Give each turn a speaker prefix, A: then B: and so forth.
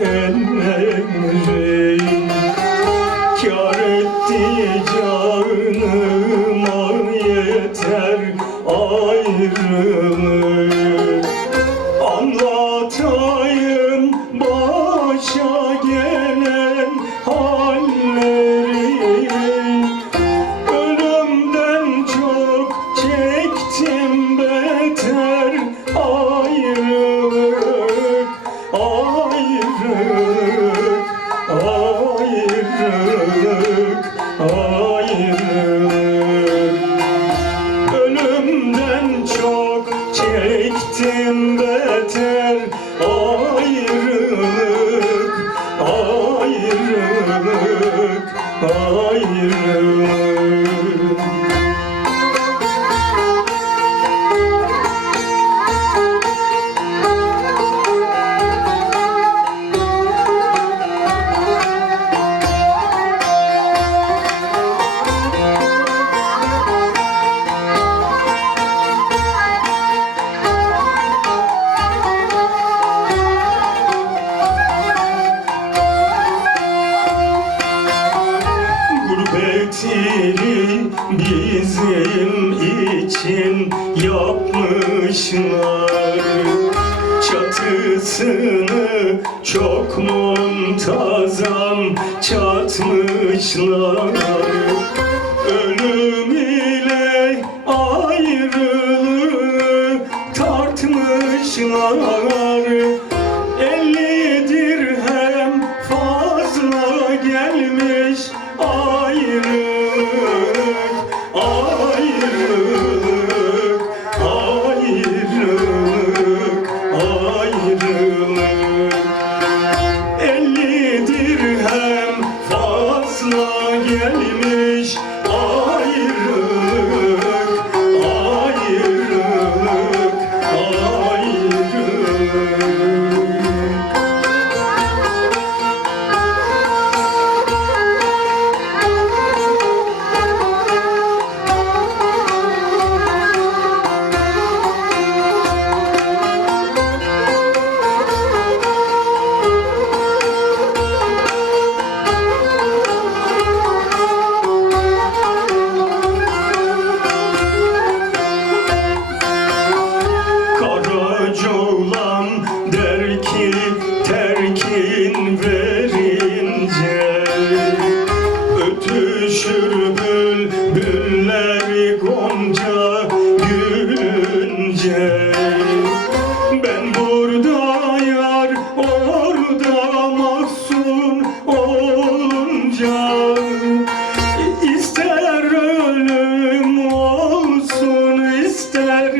A: elleri Kâr etti canıma yeter ayrılık çektim beter ayrılık, ayrılık, ayrılık. Gurbetini bizim için yapmışlar. Çatısını çok muntazam çatmışlar. Ölüm ile ayrılığı tartmışlar Ayrılık, ayrılık, ayrılık. Zengin verince Ötüşür bülbüller Gonca gülünce. Ben burada yar Orada mahzun olunca İster ölüm olsun ister